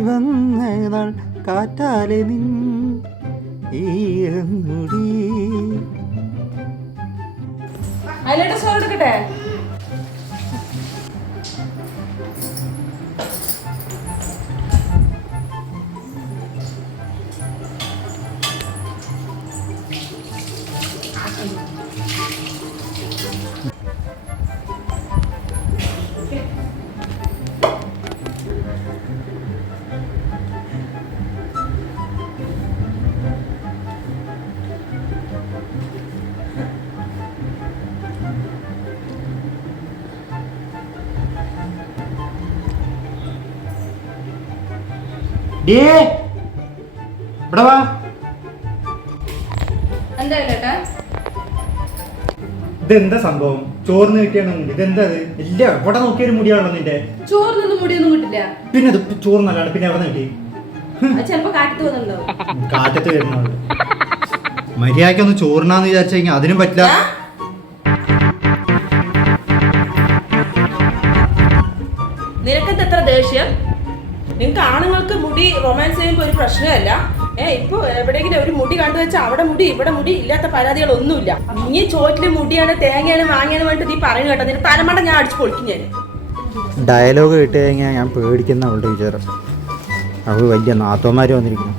ഇവങ്ങൾ കാറ്റാലെ നിൻ ഈറങ്ങുടി. അതിലേട്ട് ചോറ് എടുക്കട്ടെ? ഇവിടെ വാ. ഇതെന്താ സംഭവം? ചോറിന് കിട്ടിയാണ്. ഇതെന്താ ഇല്ല, ഇവിടെ നോക്കിയൊരു മുടിയാണല്ലോ നിന്റെ. ചോറിനൊന്നും മുടിയൊന്നും കിട്ടില്ല. പിന്നെ അത് ചോറിനല്ലാണ്ട് പിന്നെ എവിടെ കിട്ടി? ചിലപ്പോ കാറ്റത്ത് വന്നിട്ടുണ്ടാവും. കാറ്റത്ത് വരുന്നുള്ളൂ. മര്യാദക്കൊന്ന് ചോറിനാന്ന് വിചാരിച്ചു കഴിഞ്ഞാൽ അതിനും പറ്റില്ല. നിനക്കെന്താ എത്ര ദേഷ്യം? നിങ്ങൾക്ക് ആണുങ്ങൾക്ക് മുടി റൊമാൻസ് ചെയ്യുമ്പോൾ ഒരു പ്രശ്നമല്ല. ഇപ്പൊ എവിടെയെങ്കിലും ഒരു മുടി കണ്ടു വെച്ചാൽ അവിടെ മുടി ഇവിടെ മുടി ഇല്ലാത്ത പരാതികളൊന്നുമില്ല. നീ ചോറ്റില് മുടിയാണ് തേങ്ങയാണ് മാങ്ങയാണ് വേണ്ടിട്ട് നീ പറഞ്ഞു കേട്ടോ. നിന്റെ തലമണ്ട ഞാൻ അടിച്ചു പൊളിക്കും. ഞാൻ ഡയലോഗ് കിട്ടി കഴിഞ്ഞാൽ ഞാൻ പേടിക്കുന്ന അവളുടെ വിചാരം. അവൾ വലിയ നാത്തോമാര് വന്നിരിക്കുന്നു.